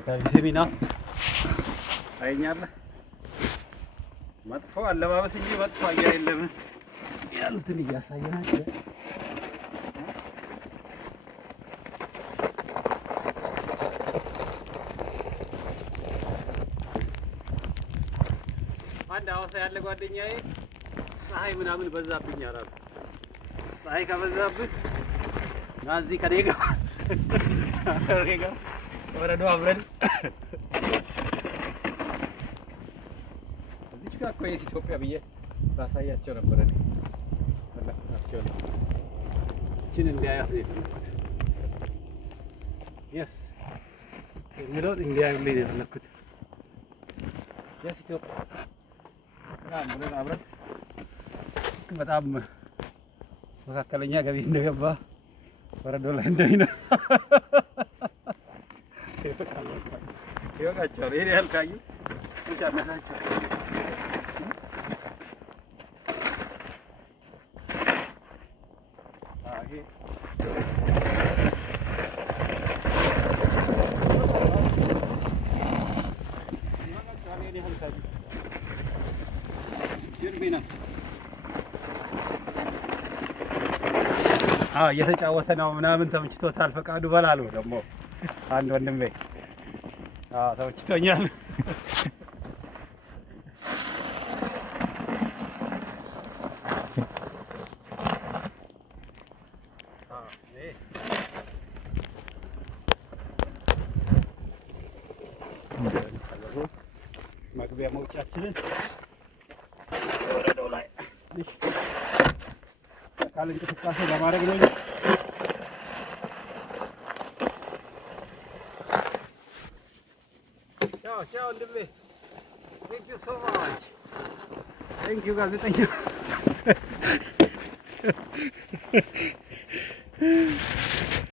ታቢሰሚና አይኛለህ መጥፎ አለባበስ እንጂ መጥፎ አየር የለም ያሉትን እያሳየናቸው አንድ ሐዋሳ ያለ ጓደኛዬ ፀሐይ ምናምን በዛብኝ አላሉ። ፀሐይ ከበዛብህ ና እዚህ ከኔ ጋር ወረዶ አብረን እዚች ጋር እኮ የስ ኢትዮጵያ ብዬ ባሳያቸው ነበር እኔ ፈለግታቸው ነው። እችን እንዲያያት ነው የፈለኩት። የስ የሚለውን እንዲያዩልኝ ነው የፈለኩት። የስ ኢትዮጵያ ብለን አብረን በጣም መካከለኛ ገቢ እንደገባ ወረዶ ላይ እንደሚነሳ ይበቃቸዋል። ይሄን ያህል ካዩ ቻናቸው እየተጫወተ ነው ምናምን ተመችቶታል። ፈቃዱ በላሉ ደግሞ አንድ ወንድሜ ተመችቶኛል። መግቢያ መውጫችንን ወረዳው ላይ አካል እንቅስቃሴ ለማድረግ ነው። ቻው ወንድሜ። ቴንክ ዩ ሶ ማች። ቴንክ ዩ ጋዜጠኛ።